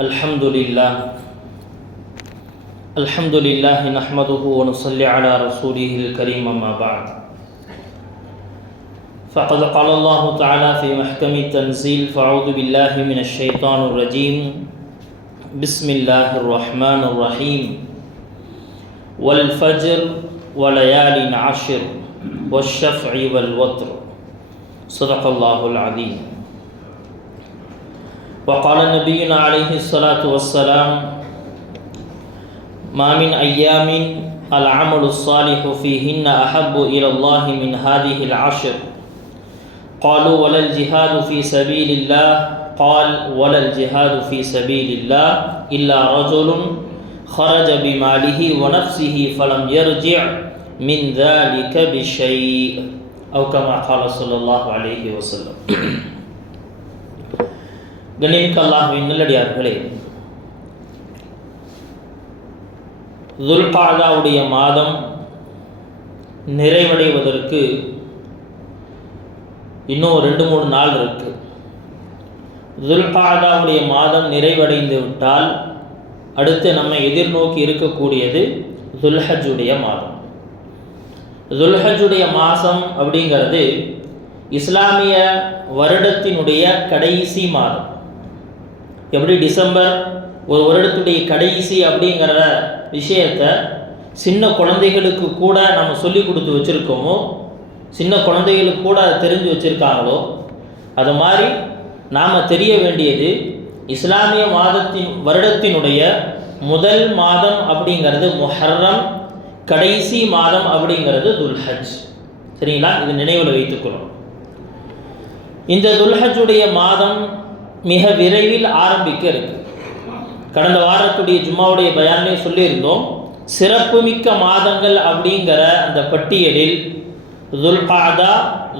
الحمد لله نحمده ونصلي على رسوله الكريم أما بعد فقد قال الله تعالى في محكم التنزيل فأعوذ بالله من الشيطان الرجيم بسم الله الرحمن الرحيم والفجر وليال عشر والشفع والوتر صدق الله العظيم. وقال نبينا عليه الصلاة والسلام ما من أيام العمل الصالح فيهن أحب إلى الله من هذه العشر قالوا ولا الجهاد في سبيل الله قال ولا الجهاد في سبيل الله إلا رجل خرج بماله ونفسه فلم يرجع من ذلك بشيء أو كما قال صلى الله عليه وسلم. கண்ணியமிக்க அல்லாஹ்வின் நல்லடியார்களே, துல்காதாவுடைய மாதம் நிறைவடைவதற்கு இன்னும் 2-3 நாள் இருக்கு. துல்காதாவுடைய மாதம் நிறைவடைந்து விட்டால் அடுத்து நம்ம எதிர்நோக்கி இருக்கக்கூடியது துல்ஹஜ்ஜுடைய மாதம். துல்ஹஜ்ஜுடைய மாதம் அப்படிங்கிறது இஸ்லாமிய வருடத்தினுடைய கடைசி மாதம். எப்படி டிசம்பர் ஒரு வருடத்துடைய கடைசி அப்படிங்கிற விஷயத்தை சின்ன குழந்தைகளுக்கு கூட நம்ம சொல்லி கொடுத்து வச்சுருக்கோமோ, சின்ன குழந்தைகளுக்கு கூட அதை தெரிஞ்சு வச்சுருக்காங்களோ, அது மாதிரி நாம் தெரிய வேண்டியது இஸ்லாமிய வருடத்தினுடைய முதல் மாதம் அப்படிங்கிறது முஹர்ரம், கடைசி மாதம் அப்படிங்கிறது துல்ஹஜ். சரிங்களா? இது நினைவில் வைத்துக்கணும். இந்த துல்ஹஜ்ஜுடைய மாதம் மிக விரைவில் ஆரம்பிக்க இருக்கு. கடந்த வாரத்துடைய ஜும்மாவுடைய பயானே சொல்லியிருந்தோம், சிறப்புமிக்க மாதங்கள் அப்படிங்கிற அந்த பட்டியலில் துல்காதா,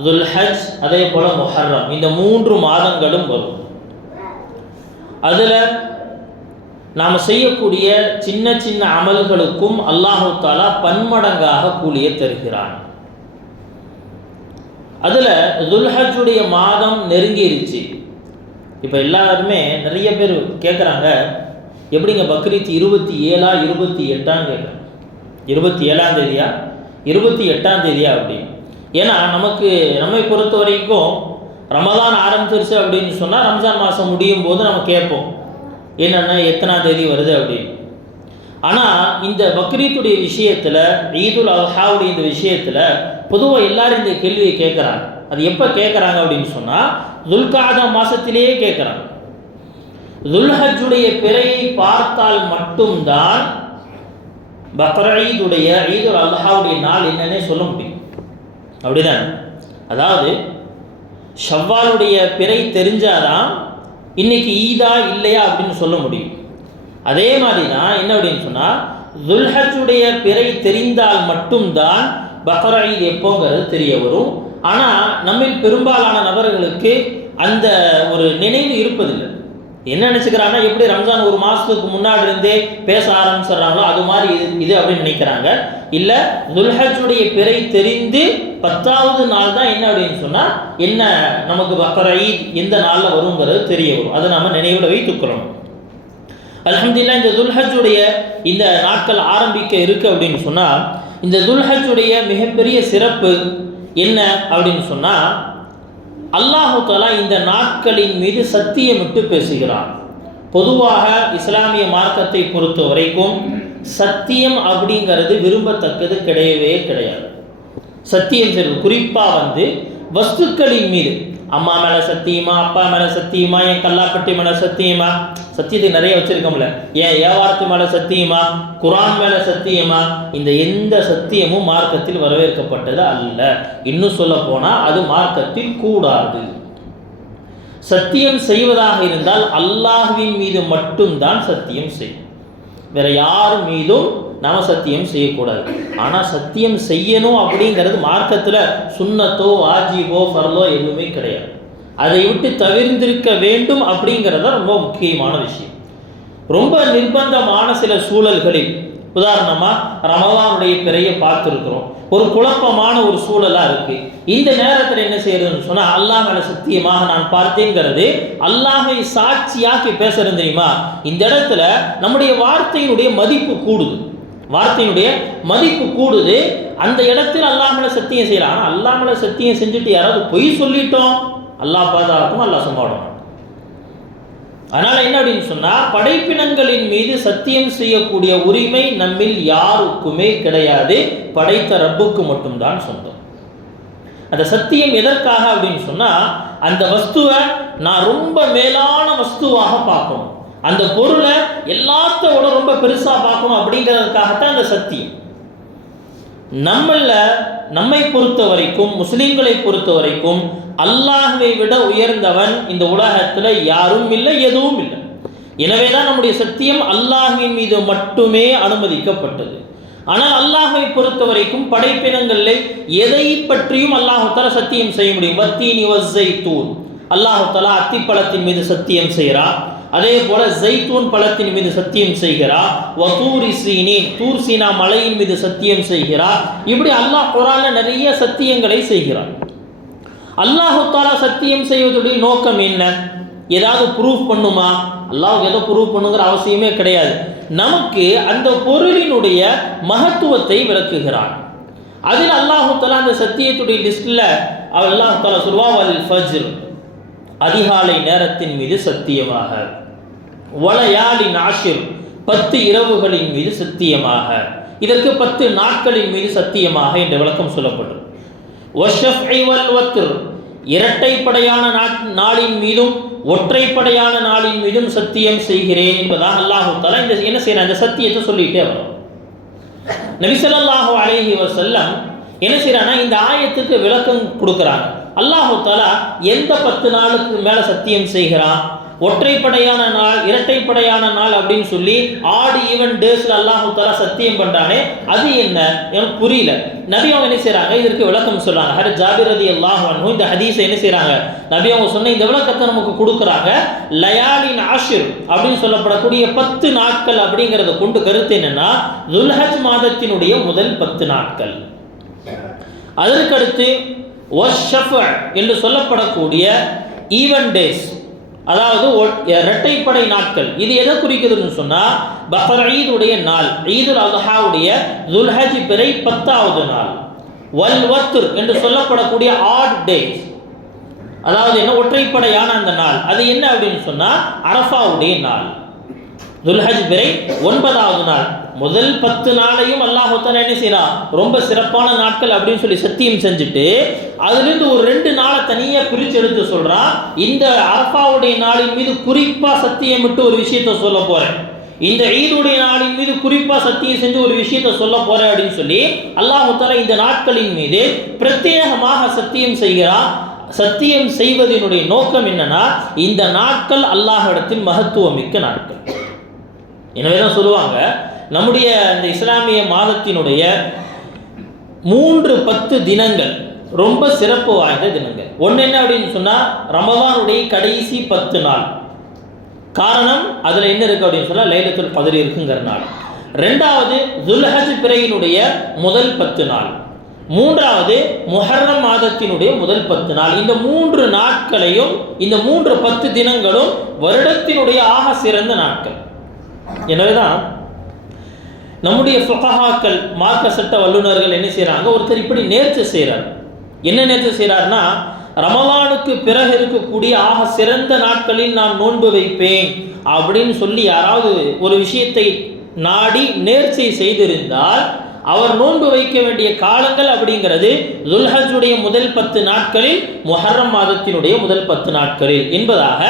துல்ஹஜ், அதே போல முஹர்ரம், இந்த 3 மாதங்களும் வரும். அதில் நாம் செய்யக்கூடிய சின்ன சின்ன அமல்களுக்கும் அல்லாஹு தஆலா பன்மடங்காக கூலியை தருகிறான். அதில் துல்ஹஜ்ஜுடைய மாதம் நெருங்கிருச்சு. இப்போ எல்லாருமே நிறைய பேர் கேட்குறாங்க, எப்படிங்க பக்ரீத் 27ஆ 28ஆன்னு கேட்குறாங்க. 27ஆம் தேதியா 28ஆம் தேதியா அப்படின்னு. ஏன்னா நம்மை பொறுத்த வரைக்கும் ரமதான் ஆரம்பிச்சிருச்சு அப்படின்னு சொன்னால் ரம்ஜான் மாதம் முடியும் போது நம்ம கேட்போம் என்னென்ன எத்தனாம் தேதி வருது அப்படின்னு. ஆனால் இந்த பக்ரீத்துடைய விஷயத்தில், ஈதுல் அல்ஹாவுடைய இந்த விஷயத்தில் பொதுவாக எல்லாரும் இந்த கேள்வியை கேட்குறாங்க. அது எப்போ கேட்குறாங்க அப்படின்னு சொன்னால் துல்காதா மாதத்திலேயே கேட்குறாங்க. துல்ஹஜ்ஜுடைய பிறையை பார்த்தால் மட்டும்தான் பக்ரீதுடைய ஈதுல் அல்ஹாவுடைய நாள் என்னன்னே சொல்ல முடியும். அப்படிதான். அதாவது ஷவ்வாலுடைய பிறை தெரிஞ்சாதான் இன்னைக்கு ஈதா இல்லையா அப்படின்னு சொல்ல முடியும். அதே மாதிரி தான் என்ன அப்படின்னு சொன்னால் துல்ஹஜ்ஜுடைய பிறை தெரிந்தால் மட்டும்தான் பக்ரீத் எப்போங்கிறது தெரிய வரும். ஆனால் நம்மில் பெரும்பாலான நபர்களுக்கு அந்த ஒரு நினைவு இருப்பதில்லை. என்ன நினச்சிக்கிறாங்கன்னா, எப்படி ரம்ஜான் ஒரு மாதத்துக்கு முன்னாடி இருந்தே பேச ஆரம்பிச்சிடுறாங்களோ அது மாதிரி இது அப்படின்னு நினைக்கிறாங்க. இல்லை, துல்ஹஜ்ஜுடைய பிறை தெரிந்து 10வது நாள் தான் என்ன அப்படின்னு சொன்னால் என்ன நமக்கு பக்ரீத் எந்த நாளில் வருங்கிறது தெரிய வரும். அதை நம்ம நினைவில் வைத்துக்கிறோம். அல்ஹம்துலில்லாஹ், இந்த துல்ஹஜ்ஜுடைய இந்த நாட்கள் ஆரம்பிக்க இருக்கு அப்படின்னு சொன்னால் இந்த துல்ஹஜ்ஜுடைய மிகப்பெரிய சிறப்பு என்ன அப்படின்னு சொன்னால், அல்லாஹு தஆலா இந்த நாட்களின் மீது சத்தியமிட்டு பேசுகிறான். பொதுவாக இஸ்லாமிய மார்க்கத்தை பொறுத்த வரைக்கும் சத்தியம் அப்படிங்கிறது விரும்பத்தக்கது கிடையவே கிடையாது. சத்தியம் செய்வது குறிப்பாக வஸ்துக்களின் மீது, அம்மா மேலே சத்தியமா, அப்பா மேலே சத்தியமா, என் கல்லாப்பட்டி மேலே சத்தியமா, சத்தியத்தை நிறைய வச்சிருக்கோம்ல, ஏன் வியாபாரத்து மேலே சத்தியமா, குரான் மேலே சத்தியமா, இந்த எந்த சத்தியமும் மார்க்கத்தில் வரவேற்கப்பட்டது அல்ல. இன்னும் சொல்ல போனால் அது மார்க்கத்தில் கூடாது. சத்தியம் செய்வதாக இருந்தால் அல்லாஹ்வின் மீது மட்டும்தான் சத்தியம் செய்யும், வேற யார் மீதும் நாம் சத்தியம் செய்யக்கூடாது. ஆனால் சத்தியம் செய்யணும் அப்படிங்கிறது மார்க்கத்தில் சுன்னத்தோ வாஜிபோ ஃபர்லோ எதுவுமே கிடையாது. அதை விட்டு தவிர்ந்திருக்க வேண்டும் அப்படிங்கிறத ரொம்ப முக்கியமான விஷயம். ரொம்ப நிர்பந்தமான சில சூழல்களில் உதாரணமாக ரமலானுடைய பிறையை பார்த்துருக்குறோம், ஒரு குழப்பமான ஒரு சூழலாக இருக்குது. இந்த நேரத்தில் என்ன செய்யறதுன்னு சொன்னால், அல்லாஹ் மேலே சத்தியமாக நான் பார்த்தேங்கிறது அல்லாஹை சாட்சியாக்கி பேசுறது தெரியுமா? இந்த இடத்துல நம்முடைய வார்த்தையினுடைய மதிப்பு கூடுது, வார்த்தையினுடைய மதிப்பு கூடுது. அந்த இடத்தில் அல்லாஹ் மேலே சத்தியம் செய்யலாம். ஆனால் அல்லாஹ் மேலே சத்தியம் செஞ்சுட்டு யாராவது பொய் சொல்லிட்டோம், அல்லாஹ் பாதுகாக்கும், அல்லாஹ் சும்மா விட மாட்டான். அதனால் என்ன அப்படின்னு சொன்னால், படைப்பினங்களின் மீது சத்தியம் செய்யக்கூடிய உரிமை நம்மில் யாருக்குமே கிடையாது, படைத்த ரப்புக்கு மட்டும்தான் சொந்தம். அந்த சத்தியம் எதற்காக அப்படின்னு சொன்னால், அந்த வஸ்துவை நான் ரொம்ப மேலான வஸ்துவாக பார்க்கணும், அந்த பொருளை எல்லாத்தோட ரொம்ப பெருசாக பார்க்கணும் அப்படிங்கிறதுக்காகத்தான் அந்த சத்தியம். நம்மை பொறுத்த வரைக்கும், முஸ்லிம்களை பொறுத்த வரைக்கும் அல்லாஹ்வை விட உயர்ந்தவன் இந்த உலகத்தில் யாரும் இல்லை, எதுவும் இல்லை. எனவே தான் நம்முடைய சத்தியம் அல்லாஹ்வின் மீது மட்டுமே அனுமதிக்கப்பட்டது. ஆனால் அல்லாஹ்வை பொறுத்த வரைக்கும் படைப்பினங்களில் எதை பற்றியும் அல்லாஹ் தஆலா சத்தியம் செய்ய முடியும். வத்தீனி வஸ்ஸைத்தூன், அல்லாஹ் தஆலா அத்திப்பழத்தின் மீது சத்தியம் செய்கிறார். அதே போல ஜைத்தூன் பழத்தின் மீது சத்தியம் செய்கிறார். வதூரி சீனீன், தூர் சீனா மலையின் மீது சத்தியம் செய்கிறார். இப்படி அல்லாஹ் குர்ஆன்ல நிறைய சத்தியங்களை செய்கிறார். அல்லாஹ் தஆலா சத்தியம் செய்வதுடைய நோக்கம் என்ன? ஏதாவது ப்ரூஃப் பண்ணுமா? அல்லாஹ் ஏதோ ப்ரூஃப் பண்ணுங்கிற அவசியமே கிடையாது. நமக்கு அந்த பொருளினுடைய மகத்துவத்தை விளக்குகிறான். அதில் அல்லாஹ் தஆலா அந்த சத்தியத்துடைய லிஸ்ட்ல அல்லாஹ் தஆலா சொல்வான், வல் ஃபஜ்ர், அதிகாலை நேரத்தின் மீது சத்தியமாக, வலயாலின் ஆஷிர், 10 இரவுகளின் மீது சத்தியமாக, இதற்கு 10 நாட்களின் மீது சத்தியமாக என்ற விளக்கம் சொல்லப்படும். வஷ்ஷஃப்இ வல் வத்ர், இரட்டைப்படையான நாளின் மீதும் ஒற்றைப்படையான நாளின் மீதும் சத்தியம் செய்கிறேன் என்பதாக அல்லாஹ் தஆலா இந்த என்ன செய்யறான், இந்த சத்தியத்தை சொல்லிட்டே வரும். நபி ஸல்லல்லாஹு அலைஹி வஸல்லம் என்ன செய்யறாங்கன்னா, இந்த ஆயத்துக்கு விளக்கம் கொடுக்குறாங்க. அல்லாஹ் தஆலா எந்த 10 நாளுக்கு மேலே சத்தியம் செய்கிறான்? ஒற்றைப்படையான நாள், இரட்டைப்படையான நாள் அப்படின்னு சொல்லி ஆட் ஈவன் டேஸ்ல அல்லாஹ் தஆலா சத்தியம் பண்றானே, அது என்ன எனக்கு புரியல. நபி அவங்க என்ன செய்றாங்க, இதற்கு விளக்கம் சொல்றாங்க. ஹர் ஜாபிர் ரலியல்லாஹு அன்ஹு இந்த ஹதீஸை என்ன செய்றாங்க, நபி அவங்க சொன்ன இந்த விளக்கத்தை நமக்கு கொடுக்குறாங்க. லயாலின் ஆஷிர் அப்படின்னு சொல்லப்படக்கூடிய 10 நாட்கள் அப்படிங்கிறத கொண்டு கருத்து என்னன்னா, துல்ஹஜ் மாதத்தினுடைய முதல் 10 நாட்கள். அதற்கடுத்து வஷ்ஷஃப் என்று சொல்லப்படக்கூடிய ஈவன் டேஸ், அதாவது இரட்டைப்படை நாட்கள். இது எதை குறிக்குதுன்னு சொன்னால், பக்ரீதுடைய நாள், ஈதுல் அல்ஹாவுடைய துல்ஹஜ் பிறை 10வது நாள். வல் வத்ர் என்று சொல்லப்படக்கூடிய ஆட் டேஸ், அதாவது என்ன, ஒற்றைப்படையான அந்த நாள். அது என்ன அப்படின்னு சொன்னால், அரஃபாவுடைய நாள். துல்ஹஜ் பிறை 9வது நாள். முதல் 10 நாளையும் அல்லாஹ் தஆலா என்ன செய்யறான், ரொம்ப சிறப்பான நாட்கள் அப்படின்னு சொல்லி சத்தியம் செஞ்சுட்டு, அதுலேருந்து ஒரு 2 நாளை தனியாக பிரித்து எடுத்து சொல்றான். இந்த அரஃபாவுடைய நாளின் மீது குறிப்பாக சத்தியமிட்டு ஒரு விஷயத்தை சொல்ல போறேன், இந்த ஈதுடைய நாளின் மீது குறிப்பாக சத்தியம் செஞ்சு ஒரு விஷயத்தை சொல்ல போறேன் அப்படின்னு சொல்லி அல்லாஹ் தஆலா இந்த நாட்களின் மீது பிரத்யேகமாக சத்தியம் செய்கிறான். சத்தியம் செய்வதனுடைய நோக்கம் என்னன்னா, இந்த நாட்கள் அல்லாஹ்விடத்தில் மகத்துவம் மிக்க நாட்கள். எனவே தான் சொல்லுவாங்க, நம்முடைய இந்த இஸ்லாமிய மாதத்தினுடைய 10 தினங்கள் ரொம்ப சிறப்பு வாய்ந்த தினங்கள். ஒன்று என்ன அப்படின்னு சொன்னால், ரமலானுடைய கடைசி 10 நாள். காரணம் அதில் என்ன இருக்குது அப்படின்னு சொன்னால், லைலத்துல் கத்ர் இருக்குங்கிறனால. 2வது துல்ஹஜ் பிறையினுடைய முதல் 10 நாள். 3வது முஹர்ரம் மாதத்தினுடைய முதல் 10 நாள். இந்த 3 நாட்களையும், இந்த 10 தினங்களும் வருடத்தினுடைய ஆக சிறந்த நாட்கள். எனவேதான் நம்முடைய ஃபுகஹாக்கள், மார்க்க சட்ட வல்லுநர்கள் என்ன செய்கிறாங்க, ஒருத்தர் இப்படி நேர்ச்சி செய்கிறார். என்ன நேர்ச்சி செய்கிறார்னா, ரமலானுக்கு பிறகு இருக்கக்கூடிய ஆக சிறந்த நாட்களில் நான் நோன்பு வைப்பேன் அப்படின்னு சொல்லி யாராவது ஒரு விஷயத்தை நாடி நேர்ச்சி செய்திருந்தால், அவர் நோன்பு வைக்க வேண்டிய காலங்கள் அப்படிங்கிறது துல்ஹஜ்ஜுடைய முதல் 10 நாட்களில், முஹர்ரம் மாதத்தினுடைய முதல் 10 நாட்களில் என்பதாக,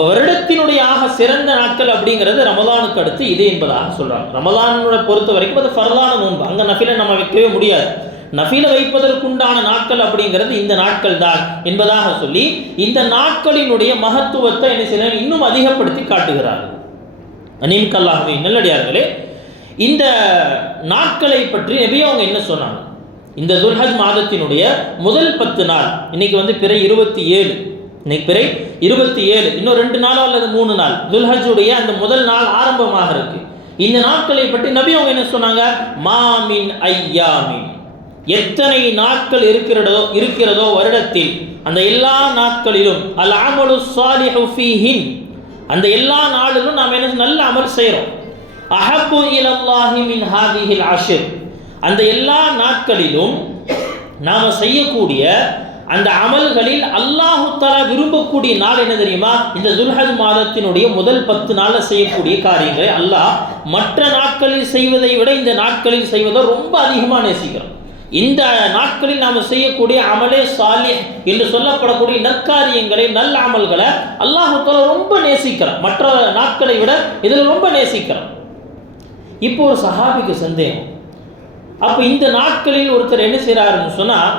வருடத்தினுடைய ஆக சிறந்த நாட்கள் அப்படிங்கிறது ரமலானுக்கு அடுத்து இது என்பதாக சொல்றாங்க. ரமலானோட பொறுத்த வரைக்கும் அது ஃபர்லான நோன்பு, அங்கே நஃபிலை நம்ம வைக்கவே முடியாது. நஃபிலை வைப்பதற்குண்டான நாட்கள் அப்படிங்கிறது இந்த நாட்கள் தான் என்பதாக சொல்லி இந்த நாட்களினுடைய மகத்துவத்தை என்ன செய்யணும், இன்னும் அதிகப்படுத்தி காட்டுகிறார்கள். அன்பிற்குரிய நல்லடியார்களே, இந்த நாட்களை பற்றி நபி அவங்க என்ன சொன்னாங்க? இந்த துல்ஹஜ் மாதத்தினுடைய முதல் 10 நாள், இன்னைக்கு பிறை 27, இன்னைக்கு பிறை 27, இன்னும் 2 நாளோ அல்லது 3 நாள் துல்ஹஜ்ஜுடைய அந்த முதல் நாள் ஆரம்பமாக இருக்கு. இந்த நாட்களை பற்றி நபி அவங்க என்ன சொன்னாங்க? மாமின் ஐயாமின், எத்தனை நாட்கள் இருக்கிறதோ வருடத்தில், அந்த எல்லா நாட்களிலும் அல் அமலு ஸாலிஹு ஃபீஹின், அந்த எல்லா நாளிலும் நாம் என்ன நல்ல அமல் செய்கிறோம். அஹப்பு இலல்லாஹி மின் ஹாதிஹில் அஷ்ர், அந்த எல்லா நாட்களிலும் நாம் செய்யக்கூடிய அந்த அமல்களில் அல்லாஹு தஆலா விரும்பக்கூடிய நாள் என்ன தெரியுமா? இந்த துல்ஹஜ் மாதத்தினுடைய முதல் 10 நாளில் செய்யக்கூடிய காரியங்களை அல்லாஹ் மற்ற நாட்களில் செய்வதை விட இந்த நாட்களில் செய்வதை ரொம்ப அதிகமாக நேசிக்கிறோம். இந்த நாட்களில் நாம் செய்யக்கூடிய அமலே சாலிஹ் என்று சொல்லப்படக்கூடிய நற்காரியங்களை, நல்ல அமல்களை அல்லாஹு தஆலா ரொம்ப நேசிக்கிறான். மற்ற நாட்களை விட இதில் ரொம்ப நேசிக்கிறான். இப்போ ஒரு சஹாபிக்கு சந்தேகம். அப்போ இந்த நாட்களில் ஒருத்தர் என்ன செய்கிறாருன்னு சொன்னால்,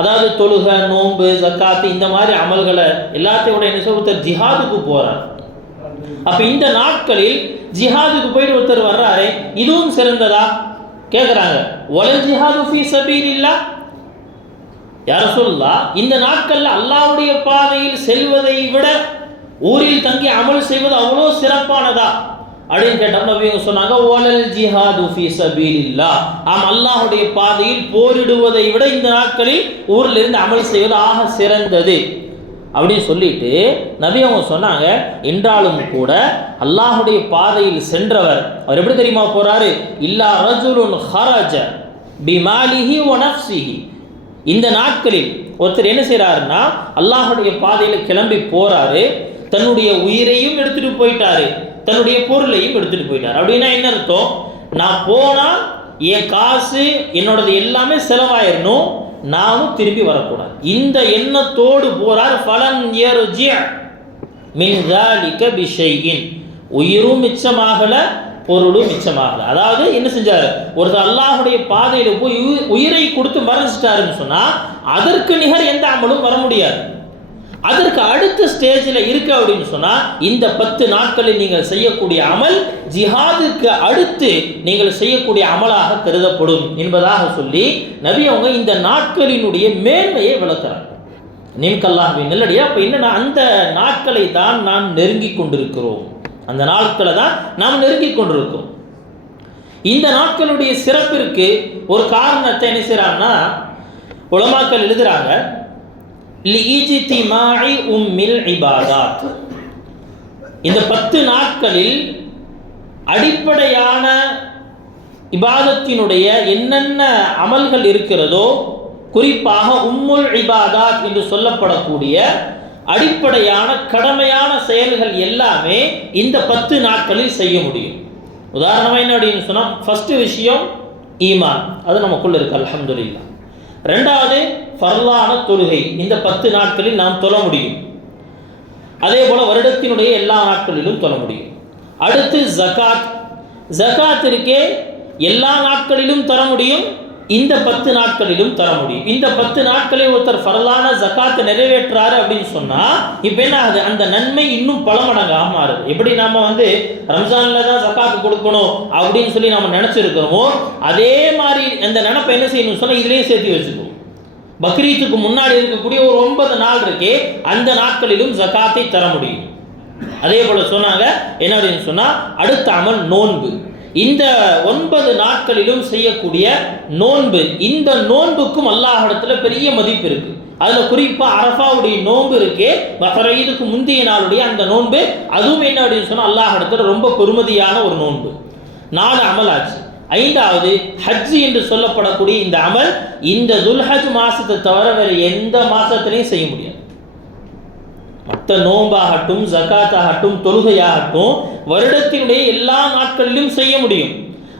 அதாவது தொழுகை, நோன்பு, ஜக்காத்து இந்த மாதிரி அமல்களை எல்லாத்தையும் விட என்ன சொல்ல ஒருத்தர் ஜிஹாதுக்கு போகிறார். அப்போ இந்த நாட்களில் ஜிஹாதுக்கு போயிட்டு ஒருத்தர் வர்றாரு, இதுவும் சிறந்ததா கேட்குறாங்க. வலல் ஜிஹாது ஃபீ சபீலில்லாஹ், யா ரசூலுல்லாஹ், இந்த நாட்களில் அல்லாஹ்வுடைய பாதையில் செல்வதை விட ஊரில் தங்கி அமல் செய்வது அவ்வளோ சிறப்பானதா அப்படின்னு கேட்டோம். நபிங்க சொன்னாங்க, வலல் ஜிஹாது ஃபீ சபீலில்லாஹ், அல்லாஹ்வுடைய பாதையில் போரிடுவதை விட இந்த நாட்களில் ஊரில் இருந்து அமல் செய்வது ஆக சிறந்தது அப்படின்னு சொல்லிட்டு நபி அவங்க சொன்னாங்க, என்றாலும் கூட அல்லாஹ்வுடைய பாதையில் சென்றவர் அவர் எப்படி தெரியுமா போறாரு? இல்லா ரஜுலுன் ஹரஜ பிமாலிஹி வ நஃப்ஸிஹி, இந்த நாட்களில் ஒருத்தர் என்ன செய்றாருன்னா அல்லாஹ்வுடைய பாதையில் கிளம்பி போறாரு, தன்னுடைய உயிரையும் எடுத்துட்டு போயிட்டாரு, தன்னுடைய பொருளையும் எடுத்துட்டு போயிட்டார். அப்படின்னா என்ன அர்த்தம்? நான் போனால் என் காசு என்னோடது எல்லாமே செலவாயிடணும், நானும் திரும்பி வரக்கூடாது. இந்த எண்ணத்தோடு போறார். ஃபலன் யர்ஜி மின் ஸாலிக பிஷைஇன், உயிரும் மிச்சமாகல, பொருளும் மிச்சமாகல. அதாவது என்ன செஞ்சார்? ஒருத்தர் அல்லாஹ்வுடைய பாதையில் போய் உயிரை கொடுத்து மரணிச்சிட்டாருன்னு சொன்னா அதற்கு நிகர் எந்த அமலும் வர முடியாது. அதற்கு அடுத்த ஸ்டேஜில் இருக்கு அப்படின்னு சொன்னால், இந்த 10 நாட்களில் நீங்கள் செய்யக்கூடிய அமல் ஜிஹாதுக்கு அடுத்து நீங்கள் செய்யக்கூடிய அமலாக கருதப்படும் என்பதாக சொல்லி நபி அவங்க இந்த நாட்களினுடைய மேன்மையை விளக்குறாங்க. நிம்கல்லாஹ்வின் நல்லடியா. அப்போ என்னன்னா, அந்த நாட்களை தான் நாம் நெருங்கி கொண்டிருக்கிறோம், அந்த நாட்களை தான் நாம் நெருங்கி கொண்டிருக்கிறோம். இந்த நாட்களுடைய சிறப்பிற்கு ஒரு காரணத்தை என்ன செய்கிறாங்கன்னா உலமாக்கள் எழுதுறாங்க, லிஇஜ்திமாஇ உம்மில் இபாதாத், இந்த 10 நாட்களில் அடிப்படையான இபாதத்தினுடைய என்னென்ன அமல்கள் இருக்கிறதோ, குறிப்பாக உம்முல் இபாதாத் என்று சொல்லப்படக்கூடிய அடிப்படையான கடமையான செயல்கள் எல்லாமே இந்த 10 நாட்களில் செய்ய முடியும். உதாரணமாக என்ன அப்படின்னு சொன்னால், ஃபஸ்ட்டு விஷயம் ஈமான், அது நமக்குள்ள இருக்கு அல்ஹம்துலில்லாஹ். ரெண்டாவது ஃபர்லான தொழுகை, இந்த 10 நாட்களில் நாம் தொழ முடியும். அதே போல வருடத்தினுடைய எல்லா நாட்களிலும் தொழ முடியும். அடுத்து ஜகாத், ஜகாத் இருக்கே எல்லா நாட்களிலும் தர முடியும், இந்த 10 நாட்களிலும் தர முடியும். இந்த 10 நாட்களில் ஒருத்தர் ஃபர்லான ஜகாத்தை நிறைவேற்றாரு அப்படின்னு சொன்னா இப்போ என்ன ஆகுது? அந்த நன்மை இன்னும் பல மடங்காக மாறுது. எப்படி நாம ரம்ஜான்ல தான் ஜகாத்து கொடுக்கணும் அப்படின்னு சொல்லி நம்ம நினைச்சிருக்கிறோமோ, அதே மாதிரி அந்த நினைப்பை என்ன செய்யணும்னு சொன்னா இதுலயும் சேர்த்து வச்சுக்கணும். பக்ரீத்துக்கு முன்னாடி இருக்கக்கூடிய ஒரு 9 நாள் இருக்கே, அந்த நாட்களிலும் ஜகாத்தை தர முடியும். அதே போல சொன்னாங்க என்ன அப்படின்னு சொன்னா, அடுத்த அமல் நோன்பு. இந்த 9 நாட்களிலும் செய்யக்கூடிய நோன்பு, இந்த நோன்புக்கும் அல்லாஹ்விடத்துல பெரிய மதிப்பு இருக்கு. அதுல குறிப்பா அரஃபாவுடைய நோன்பு இருக்கே, பக்ரீதுக்கு முந்தைய நாளுடைய அந்த நோன்பு, அதுவும் என்ன அப்படின்னு சொன்னா அல்லாஹ்விடத்துல ரொம்ப பெருமதியான ஒரு நோன்பு. 4 அமல் ஆச்சு. 5வது ஹஜ் என்று சொல்லப்படக்கூடிய இந்த அமல் இந்த துல்ஹஜ் மாசத்தை தவிர வேறு எந்த மாசத்திலையும் செய்ய முடியாது. மற்ற நோம்பாகட்டும், ஜகாத்தாகட்டும், தொழுகையாகட்டும் வருடத்தினுடைய எல்லா நாட்களிலும் செய்ய முடியும்.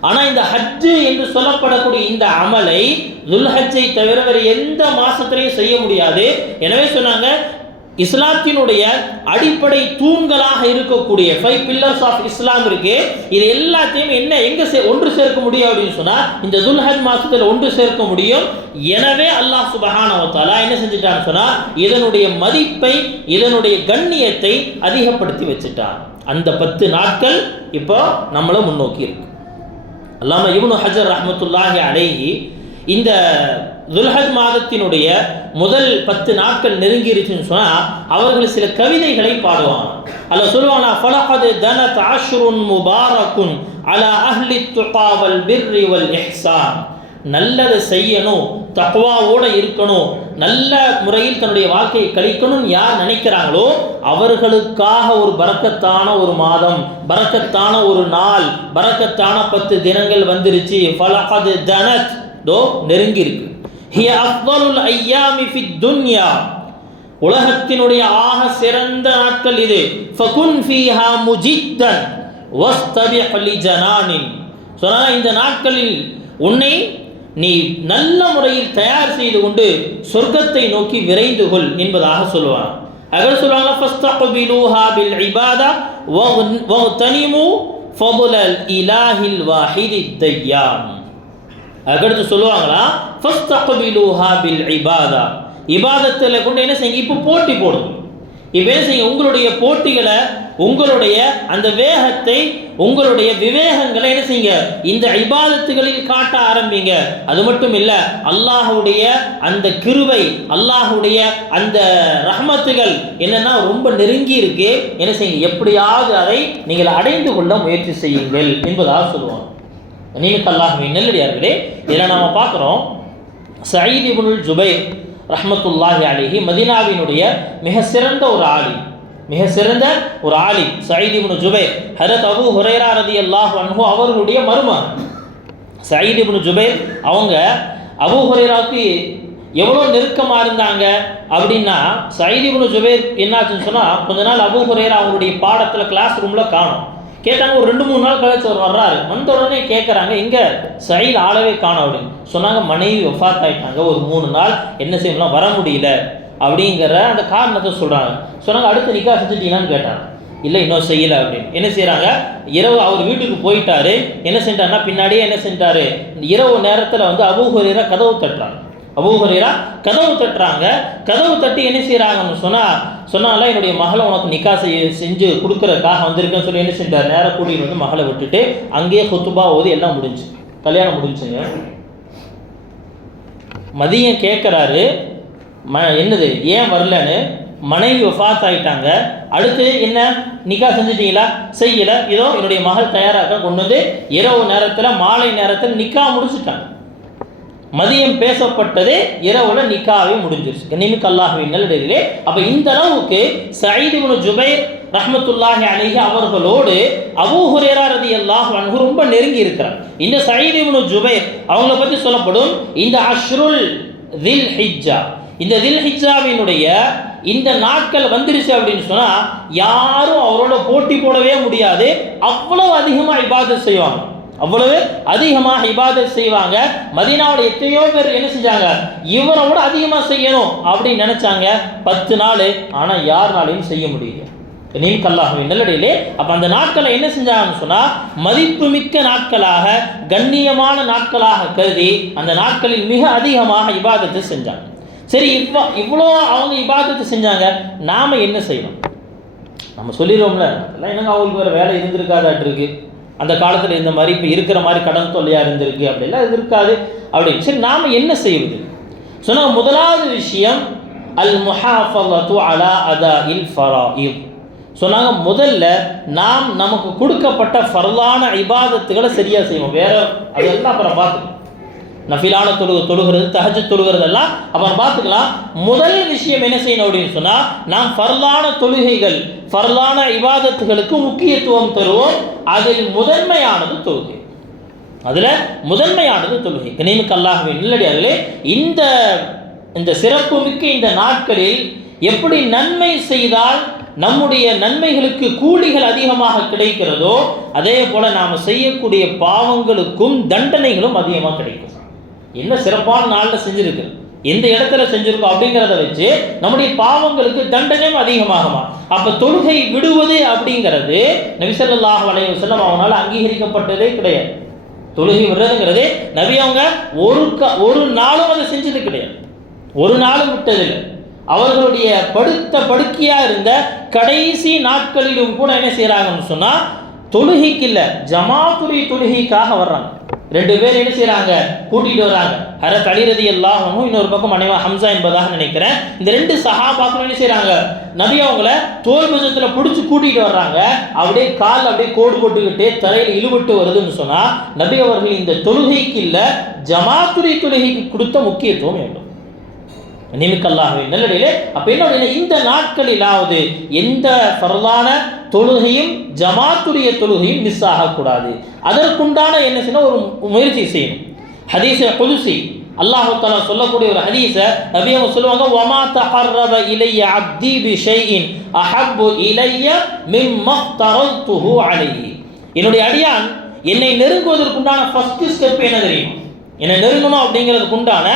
ஆனால் இந்த ஹஜ்ஜு என்று சொல்லப்படக்கூடிய இந்த அமலை துல்ஹஜ்ஜை தவிர வேறு எந்த மாசத்திலையும் செய்ய முடியாது. எனவே சொன்னாங்க, இஸ்லாத்தினுடைய அடிப்படை தூண்களாக இருக்கக்கூடிய 5 pillars ஆஃப் இஸ்லாம் இருக்கு, இது எல்லாத்தையும் எங்க ஒன்று சேர்க்க முடியும் அப்படின்னு சொன்னா இந்த துல்ஹஜ் மாசத்துல ஒன்று சேர்க்க முடியும். எனவே அல்லாஹ் சுப்ஹானஹு வ தஆலா என்ன செஞ்சிட்டான்னு சொன்னா இதனுடைய மதிப்பை, இதனுடைய கண்ணியத்தை அதிகப்படுத்தி வச்சுட்டான். அந்த 10 நாட்கள் இப்போ நம்மள முன்னோக்கி இருக்கு. அல்லாமா இப்னு ஹஜர் ரஹ்மத்துல்லாஹி அலைஹி இந்த துல்ஹஜ் மாதத்தினுடைய முதல் 10 நாட்கள் நெருங்கிருச்சுன்னு சொன்னால் அவர்கள் சில கவிதைகளை பாடுவாங்க. அல்ல சொல்லுவாங்களா, ஃபலகத் தனத் அஷ்ருன் முபாரக்குன் அலா அஹ்லி துகா வல் பிர்ரி வல் இஹ்சான். நல்லதை செய்யணும், தக்வாவோட இருக்கணும், நல்ல முறையில் தன்னுடைய வாழ்க்கையை கழிக்கணும் யார் நினைக்கிறாங்களோ அவர்களுக்காக ஒரு பரக்கத்தான ஒரு மாதம், பரக்கத்தான ஒரு நாள், பரக்கத்தான 10 தினங்கள் வந்துருச்சு. ஃபலகத் தனத், தோ நெருங்கி இருக்கு. ஹிய அஃதலுல் அய்யாமி ஃபித் துன்யா, உலகத்தினுடைய ஆக சிறந்த நாட்கள் இது. ஃபகுன் ஃபீஹா முஜித்தன் வஸ்தபிஹ் லிஜனானின். சொன்னா இந்த நாட்களில் உன்னை நீ நல்ல முறையில் தயார் செய்து கொண்டு சொர்க்கத்தை நோக்கி விரைந்து கொள் என்பதாக சொல்லுவாங்க. அகர் சொல்லுவாங்க, ஃபஸ்தக்பிலூஹா பில் இபாதா வக்தனிமு ஃபதுலல் இலாஹில் வாஹிதித் தய்யாம். அடுத்து சொல்லுவாங்களா, ஃபஸ்தக்பிலூஹா பில் இபாதா, இபாதத்தில் கொண்டு என்ன செய்யுங்க, இப்போ போட்டி போடுங்க. இப்போ என்ன செய்யுங்க, உங்களுடைய போட்டிகளை, உங்களுடைய அந்த வேகத்தை, உங்களுடைய விவேகங்களை என்ன செய்யுங்க, இந்த இபாதத்துகளில் காட்ட ஆரம்பிங்க. அது மட்டும் இல்லை, அல்லாஹுடைய அந்த கிருபை, அல்லாஹுடைய அந்த ரஹ்மத்துகள் என்னன்னா ரொம்ப நெருங்கி இருக்கு. என்ன செய்யுங்க, எப்படியாவது அதை நீங்கள் அடைந்து கொள்ள முயற்சி செய்யுங்கள் என்பதாக சொல்லுவாங்க. நீங்க அல்லாஹ்வின் நல்லடியார்களே, இதில் நாம் பார்க்குறோம், சயீத் இப்னுல் ஜுபைர் ரஹ்மத்துல்லாஹி அலைஹி மதீனாவினுடைய மிக சிறந்த ஒரு ஆலிம், மிக சிறந்த ஒரு ஆலிம் சயீத் இப்னு ஜுபைர். ஹஜ்ரத் அபூ ஹுரைரா ரலியல்லாஹு அன்ஹு அவர்களுடைய மருமகன் சயீத் இப்னு ஜுபைர். அவங்க அபூ ஹுரைராவுக்கு எவ்வளோ நெருக்கமாக இருந்தாங்க அப்படின்னா, சயீத் இப்னு ஜுபைர் என்னாச்சுன்னு சொன்னால், கொஞ்ச நாள் அபூ ஹுரைரா அவங்களுடைய பாடத்தில் கிளாஸ் ரூமில் காணும். கேட்டாங்க, ஒரு 2-3 நாள் கழிச்சு அவர் வர்றாரு. வந்த உடனே கேட்குறாங்க, எங்கே சயீத் ஆளவே காணும் அப்படின்னு சொன்னாங்க. மனைவி வஃபாத் ஆகிட்டாங்க, ஒரு 3 நாள் என்ன செய்யலாம், வர முடியல அப்படிங்கிற அந்த காரணத்தை சொல்கிறாங்க. சொன்னாங்க, அடுத்து நிக்கா செஞ்சுட்டீங்களான்னு கேட்டாங்க. இல்லை, இன்னும் செய்யலை அப்படின்னு. என்ன செய்கிறாங்க, இரவு அவர் வீட்டுக்கு போயிட்டாரு. என்ன செஞ்சாருன்னா, பின்னாடியே என்ன செஞ்சாரு, இரவு நேரத்தில் வந்து அபூ ஹுரைரா கதவு தட்டுறாங்க. அபூ ஹுரைரா கதவு தட்டுறாங்க. கதவு தட்டி என்ன செய்கிறாங்கன்னு சொன்னால, என்னுடைய மகளை உனக்கு நிக்கா செஞ்சு கொடுக்குறதுக்காக வந்திருக்கேன்னு சொல்லி என்ன செஞ்சார், நேராக கூட்டிகிட்டு வந்து மகளை விட்டுட்டு அங்கேயே குத்துபா ஓதி எல்லாம் முடிஞ்சு, கல்யாணம் முடிஞ்சுங்க. மதியம் கேட்குறாரு, என்னது ஏன் வரலன்னு. மனைவி வஃபாத் ஆகிட்டாங்க. அடுத்து என்ன, நிக்கா செஞ்சுட்டீங்களா? செய்யலை. இதோ என்னுடைய மகள் தயாராக கொண்டு வந்து இரவு நேரத்தில், மாலை நேரத்தில் நிக்கா முடிச்சுட்டாங்க. மதியம் பேசப்பட்டது, இரவுல நிக்காவே முடிஞ்சிருச்சு. கண்ணியமிக்க அல்லாஹ்வின் நல்லடியார்களே, அப்ப இந்த அளவுக்கு சயீத் இப்னு ஜுபைர் ரஹ்மத்துல்லாஹி அலைஹி அவர்களோடு அபூ ஹுரைரா ரலியல்லாஹு அன்ஹு ரொம்ப நெருங்கி இருக்கிறார். இந்த சயீத் இப்னு ஜுபைர் அவங்கள பற்றி சொல்லப்படும், இந்த அஷ்ருல் தில் ஹிஜ்ஜா, இந்த தில் ஹிஜ்ஜாவினுடைய இந்த நாட்கள் வந்துருச்சு அப்படின்னு சொன்னா யாரும் அவரோட போட்டி போடவே முடியாது. அவ்வளவு அதிகமாக இபாதத் செய்வாங்க, அவ்வளவு அதிகமாக இபாதத் செய்வாங்க. மதீனாவோட எத்தனையோ பேர் என்ன செஞ்சாங்க, இவரை விட அதிகமாக செய்யணும் அப்படின்னு நினைச்சாங்க. 10 நாள், ஆனால் யாருனாலையும் செய்ய முடியல. நீங்க அல்லாஹ்வின் நல்லடியார்களே, அப்ப அந்த நாட்களை என்ன செஞ்சாங்கன்னு சொன்னா, மதிப்புமிக்க நாட்களாக, கண்ணியமான நாட்களாக கருதி அந்த நாட்களில் மிக அதிகமாக இபாதத்தை செஞ்சாங்க. சரி, இவ்வளோ அவங்க இபாதத்தை செஞ்சாங்க, நாம என்ன செய்யணும்? நம்ம சொல்லிடுவோம்ல, எல்லாம் என்னங்க அவங்களுக்கு வேற வேலை இருந்திருக்காதாட்டு இருக்கு, அந்த காலத்தில் இந்த மாதிரி இப்போ இருக்கிற மாதிரி கடன் தொல்லையாக இருந்திருக்கு, அப்படிலாம் இது இருக்காது அப்படின்னு. சரி, நாம் என்ன செய்வது சொன்னால், முதலாவது விஷயம் அல் முஹாஃபலத்து அலா அதாஇல் ஃபராயித். சொன்னாங்க, முதல்ல நாம் நமக்கு கொடுக்கப்பட்ட ஃபர்லான இபாதத்துகளை சரியாக செய்வோம். வேற அதெல்லாம் அப்புறம் பார்த்துக்கலாம், நஃபிலான தொழுகிறது, தஹஜ்ஜுத் தொழுகிறதெல்லாம் அப்புறம் பார்த்துக்கலாம். முதல் விஷயம் என்ன செய்யணும் அப்படின்னு சொன்னால், நாம் ஃபர்லான தொழுகைகள், ஃபர்லான இபாதத்துகளுக்கு முக்கியத்துவம் தருவோம். அதில் முதன்மையானது தொழுகை, அதில் முதன்மையானது தொழுகை. கண்ணியமிக்க அல்லாஹ்வின் நல்லடியார்களே, இந்த சிறப்பு மிக்க இந்த நாட்களில் எப்படி நன்மை செய்தால் நம்முடைய நன்மைகளுக்கு கூலிகள் அதிகமாக கிடைக்கிறதோ, அதே போல நாம் செய்யக்கூடிய பாவங்களுக்கும் தண்டனைகளும் அதிகமாக கிடைக்கும். என்ன சிறப்பான நாளில் செஞ்சிருக்கு, எந்த இடத்துல செஞ்சிருக்கோம் அப்படிங்கிறத வச்சு நம்முடைய பாவங்களுக்கு தண்டனையும் அதிகமாகுமா. அப்ப தொழுகை விடுவது அப்படிங்கிறது நபி ஸல்லல்லாஹு அலைஹி வஸல்லம் அவங்களால அங்கீகரிக்கப்பட்டதே கிடையாது. தொழுகை விடுறதுங்கிறது நபி அவங்க ஒரு நாளும் அதை செஞ்சது கிடையாது, ஒரு நாளும் விட்டதில்லை. அவர்களுடைய படுக்கையா இருந்த கடைசி நாட்களிலும் கூட என்ன செய்யறாங்கன்னு சொன்னா, தொழுகைக்கு இல்லை, ஜமாத்துடைய தொழுகைக்காக வர்றாங்க. 2 பேர் என்ன செய்கிறாங்க, கூட்டிகிட்டு வராங்க. ஹஜ்ரத் அலி ரலியல்லாஹு அன்ஹு, இன்னொரு பக்கம் மனைவி ஹம்சா என்பதாக நினைக்கிறேன். இந்த 2 சஹாபாக்களும் என்ன செய்கிறாங்க, நபி அவங்கள தோல் பட்சத்தில் பிடிச்சி கூட்டிகிட்டு வர்றாங்க. அப்படியே கால் அப்படியே கோடு போட்டுக்கிட்டு தரையில் இழுபட்டு வருதுன்னு சொன்னால் நபி அவர்கள் இந்த தொழுகைக்கு இல்லை ஜமாத்துடைய தொழுகைக்கு கொடுத்த முக்கியத்துவம் வேண்டும். நிமிக்கல்லாகவே நல்லடியிலே. அப்போ என்ன, இந்த நாட்களிலாவது எந்த ஃபர்லான தொழுகையும் ஜமாத்துடைய தொழுகையும் மிஸ் ஆகக்கூடாது. அதற்குண்டான என்ன செய்யணும், ஒரு முயற்சி செய்யணும். ஹதீஸ் குதுசி அல்லாஹ் தஆலா சொல்லக்கூடிய ஒரு ஹதீஸை நபி அவங்க சொல்லுவாங்க, வமா தகர்ரப இலைய அப்தி பிஷைஇன் அஹப்பு இலைய மிம்ம தரல்துஹு அலைஹி. என்னுடைய அடியான் என்னை நெருங்குவதற்குண்டான ஃபர்ஸ்ட் ஸ்டெப் என்ன தெரியுமா, என்னை நெருங்கணும் அப்படிங்கிறதுக்கு உண்டான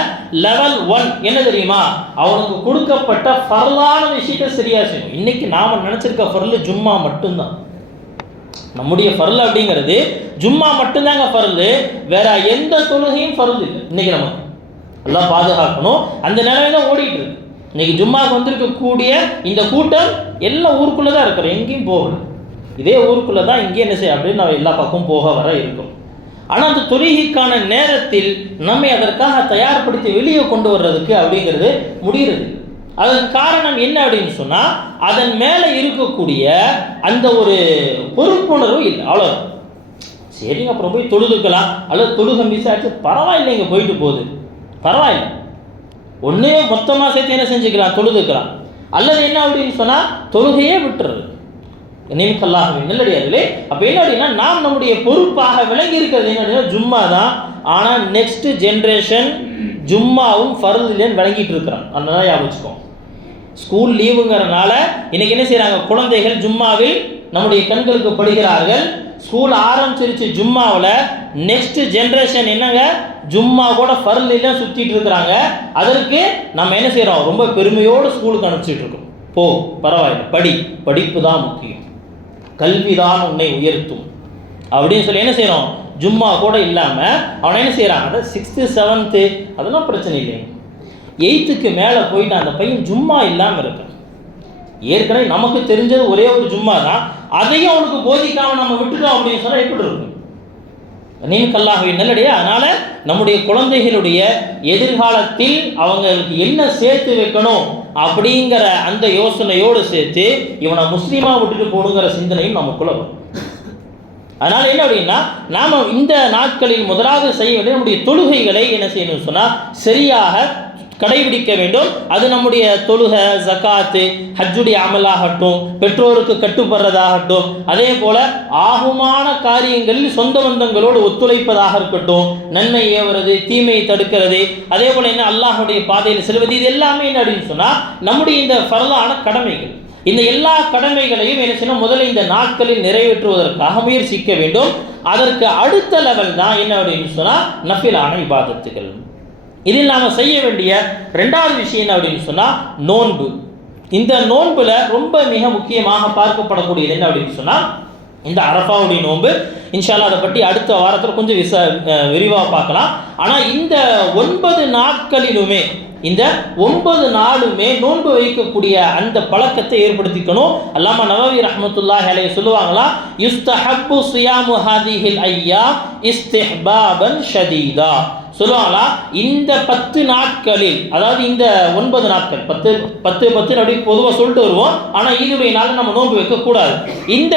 லெவல் 1 என்ன தெரியுமா, அவனுக்கு கொடுக்கப்பட்ட ஃபர்லான விஷயத்தை சரியா செய்யணும். இன்னைக்கு நாம நினைச்சிருக்க ஃபர்லு ஜும்மா மட்டும்தான். நம்முடைய ஃபர்ல் அப்படிங்கிறது ஜும்மா மட்டும்தாங்க ஃபர்லு, வேற எந்த தொழுகையும் ஃபர்ல் இல்லை. இன்னைக்கு நமக்கு எல்லாம் பாதுகாக்கணும். அந்த நிலையில தான் ஓடிட்டு இருக்கு. இன்னைக்கு ஜும்மாவுக்கு வந்திருக்கக்கூடிய இந்த கூட்டம் எல்லாம் ஊருக்குள்ளே தான் இருக்கிறோம், எங்கேயும் போகல. இதே ஊருக்குள்ளே தான் இங்கே என்ன செய்ய அப்படின்னு நம்ம எல்லா பக்கமும் போக வர இருக்கும். ஆனால் அந்த தொழுகைக்கான நேரத்தில் நம்மை அதற்காக தயார்படுத்தி வெளியே கொண்டு வர்றதுக்கு அப்படிங்கிறது முடிகிறது. அதன் காரணம் என்ன அப்படின்னு சொன்னால், அதன் மேலே இருக்கக்கூடிய அந்த ஒரு பொறுப்புணர்வு இல்லை. அவ்வளோதான். சரிங்க, அப்புறம் போய் தொழுதுக்கலாம், அல்லது தொழுகை மிஸ் ஆகிடுச்சு, பரவாயில்லைங்க, போயிட்டு போகுது, பரவாயில்லை. ஒன்று மொத்தமாக சேர்த்து என்ன செஞ்சுக்கலாம், தொழுதுக்கலாம். அல்லது என்ன அப்படின்னு சொன்னால் தொழுகையே விட்டுறது. நிமிக்கல்லாகவே நல்லடியார்களே. அப்போ என்ன அப்படின்னா, நாம் நம்முடைய பொறுப்பாக விளங்கி இருக்கிறது என்ன அப்படின்னா ஜும்மா தான். ஆனால் நெக்ஸ்ட் ஜென்ரேஷன் ஜும்மாவும் ஃபர்துலேன்னு விளங்கிட்டு இருக்கிறான். அதனால ஞாபகம் வச்சுக்கோம். ஸ்கூல் லீவுங்கிறனால இன்னைக்கு என்ன செய்கிறாங்க, குழந்தைகள் ஜும்மாவில் நம்முடைய கண்களுக்கு படுகிறார்கள். ஸ்கூல் ஆரம்பிச்சிருச்சு ஜும்மாவில். நெக்ஸ்ட் ஜென்ரேஷன் என்னங்க, ஜும்மா கூட ஃபர்லாம் சுற்றிட்டு இருக்கிறாங்க. அதற்கு நம்ம என்ன செய்கிறோம், ரொம்ப பெருமையோடு ஸ்கூலுக்கு அனுப்பிச்சிட்டு இருக்கோம். போ, பரவாயில்லை, படிப்பு தான் முக்கியம், கல்வி தான் உன்னை உயர்த்தும் அப்படின்னு சொல்லி என்ன செய்கிறோம், ஜும்மா கூட இல்லாமல் அவனை என்ன செய்கிறாங்க, அதை 6th 7th அதெல்லாம் பிரச்சனை இல்லைங்க. 8th மேலே போயிட்டு அந்த பையன் ஜும்மா இல்லாமல் இருக்கான். ஏற்கனவே நமக்கு தெரிஞ்சது ஒரே ஒரு ஜும்மா தான், அதையும் அவனுக்கு போதிக்காமல் நம்ம விட்டுட்டோம் அப்படின்னு சொன்னால் எப்படி இருக்கும். நீக்கல்லாகவே நல்லடியா. அதனால் நம்முடைய குழந்தைகளுடைய எதிர்காலத்தில் அவங்களுக்கு என்ன சேர்த்து வைக்கணும் அப்படிங்கிற அந்த யோசனையோடு சேர்த்து இவனை முஸ்லீமாக விட்டுட்டு போகணுங்கிற சிந்தனையும் நமக்குள்ள வரும். அதனால் என்ன அப்படின்னா, நாம் இந்த நாட்களில் முதலாவது செய்ய வேண்டிய நம்முடைய தொழுகைகளை என்ன செய்யணும்னு சொன்னால் சரியாக கடைபிடிக்க வேண்டும். அது நம்முடைய தொழுகை, ஜகாத்து, ஹஜ்ஜுடைய அமலாகட்டும், பெற்றோருக்கு கட்டுப்படுறதாகட்டும், அதே போல ஆகுமான காரியங்களில் சொந்த பந்தங்களோடு ஒத்துழைப்பதாக இருக்கட்டும், நன்மை ஏவுறது, தீமையை தடுக்கிறது, அதே போல என்ன அல்லாஹுடைய பாதையில் செல்வது, இது எல்லாமே என்ன அப்படின்னு சொன்னால் நம்முடைய இந்த ஃபர்லான கடமைகள். இந்த எல்லா கடமைகளையும் என்ன செய்யணும், முதல்ல இந்த நாட்களில் நிறைவேற்றுவதற்காக முயற்சிக்க வேண்டும். அதற்கு அடுத்த லெவல் தான் என்ன அப்படின்னு சொன்னால் நஃபிலான இபாதத்துகள். இதில் நாம் செய்ய வேண்டிய 2வது விஷயம் என்ன அப்படின்னு சொன்னால் நோன்பு. இந்த நோன்பில் ரொம்ப மிக முக்கியமாக பார்க்கப்படக்கூடியது என்ன அப்படின்னு சொன்னால் இந்த அரஃபாவுடைய நோன்பு. இன்ஷா அல்லாஹ் அதை பற்றி அடுத்த வாரத்தில் கொஞ்சம் விரிவாக பார்க்கலாம். ஆனால் இந்த 9 நாட்களிலுமே, இந்த 9 நாளுமே நோன்பு வைக்கக்கூடிய அந்த பழக்கத்தை ஏற்படுத்திக்கணும். அல்லாமா நவவி ரஹ்மத்துல்லாஹி அலைஹி சொல்லுவாங்களா, யுஸ்தஹப்பு ஸியாமு ஹாதிஹில் அய்யாம் இஸ்திஹ்பாபன் ஷதீதா. சொல்லுவாங்களா, இந்த 10 நாட்களில், அதாவது இந்த 9 நாட்கள் 10 அப்படி பொதுவாக சொல்லிட்டு வருவோம். ஆனால் ஈதுடைய நாள் நம்ம நோன்பு வைக்கக்கூடாது. இந்த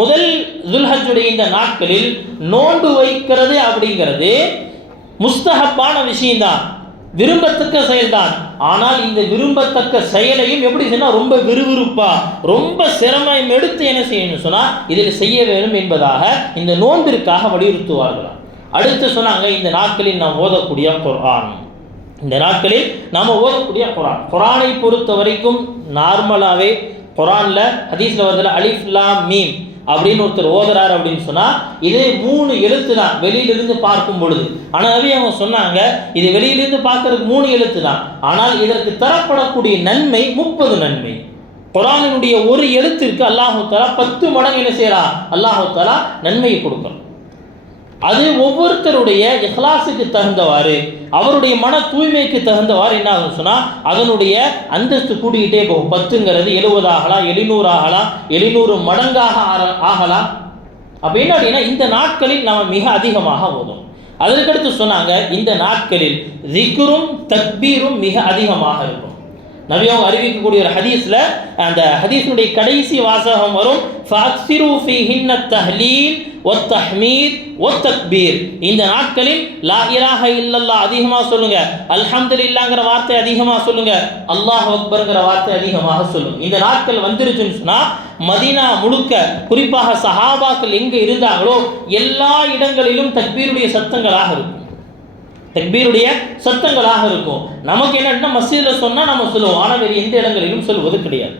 முதல் துல்ஹஜ்ஜுடைய இந்த நாட்களில் நோன்பு வைக்கிறது அப்படிங்கிறது முஸ்தஹப்பான விஷயம்தான், விரும்பத்தக்க செயல்தான். ஆனால் இந்த விரும்பத்தக்க செயலையும் எப்படி செய்யணும், ரொம்ப விறுவிறுப்பா, ரொம்ப சிரமம் எடுத்து என்ன செய்யணும்னு சொன்னால் இதில் செய்ய வேண்டும் என்பதாக இந்த நோன்பிற்காக வலியுறுத்துவார்களாம். அடுத்து சொன்னாங்க, இந்த நாட்களில் நாம் ஓதக்கூடிய குர்ஆன், இந்த நாட்களில் நாம் ஓதக்கூடிய குர்ஆனை பொறுத்த வரைக்கும் நார்மலாகவே குர்ஆனில் ஹதீஸில் வருதுல அலிஃப் லாம் மீம் அப்படின்னு ஒருத்தர் ஓதுறாரு அப்படின்னு சொன்னால் இது 3 எழுத்து தான் வெளியிலிருந்து பார்க்கும் பொழுது. ஆனால் அவங்க சொன்னாங்க இது வெளியிலிருந்து பார்க்கறதுக்கு 3 எழுத்து தான், ஆனால் இதற்கு தரப்படக்கூடிய நன்மை 30 நன்மை. குர்ஆனினுடைய ஒரு எழுத்திற்கு அல்லாஹு தஆலா 10 மடங்கு என்ன செய்யறான், அல்லாஹு தஆலா நன்மையை கொடுக்கணும். அது ஒவ்வொருத்தருடைய இஹ்லாஸுக்கு தகுந்தவாறு, அவருடைய மன தூய்மைக்கு தகுந்தவாறு என்ன ஆகும் சொன்னால் அதனுடைய அந்தஸ்து கூடிக்கிட்டே போகும். 10ங்கிறது 70 ஆகலாம், 700 ஆகலாம், 700 மடங்காக ஆகலாம். அப்போ என்ன அப்படின்னா இந்த நாட்களில் நாம் மிக அதிகமாக ஓதும். அதற்கடுத்து சொன்னாங்க, இந்த நாட்களில் திக்ரும் தக்பீரும் மிக அதிகமாக இருக்கும். நபி அவங்க அறிவிக்கக்கூடிய ஒரு ஹதீஸ்ல அந்த ஹதீஸுடைய கடைசி வாசகம் வரும், ஃபஅக்ஸிரு ஃபீஹின்ன தஹ்லீல் வத்தஹ்மீத் வத்தக்பீர். இந்த நாட்களில் லா இலாஹ இல்லல்லாஹ் அதிகமாக சொல்லுங்க, அல்ஹம்துலில்லாஹ்ங்கிற வார்த்தை அதிகமாக சொல்லுங்க, அல்லாஹ் அக்பர்ங்கிற வார்த்தை அதிகமாக சொல்லுங்க. இந்த நாட்கள் வந்துருச்சுன்னு சொன்னா மதீனா முழுக்க, குறிப்பாக சஹாபாக்கள் எங்க இருந்தாங்களோ எல்லா இடங்களிலும் தக்பீருடைய சத்தங்களாக இருக்கும், தக்பீருடைய சத்தங்களாக இருக்கும். நமக்கு என்னன்னா மஸ்ஜிதில் சொன்னால் நம்ம சொல்லுவோம், ஆனால் வேறு எந்த இடங்களிலும் சொல்வது கிடையாது,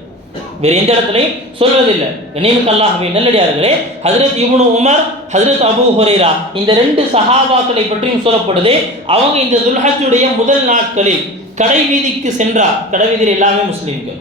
வேறு எந்த இடத்துலையும் சொல்வதில்லை. கண்ணியமிக்க அல்லாஹ்வின் நல்லடியார்களே, ஹஜ்ரத் இப்னு உமர், ஹஜ்ரத் அபூ ஹுரைரா இந்த 2 சஹாபாக்களை பற்றியும் சொல்லப்படுது. அவங்க இந்த துல்ஹஜ்ஜுடைய முதல் நாட்களில் கடை வீதிக்கு சென்றார். கடை வீதியில் எல்லாமே முஸ்லீம்கள்,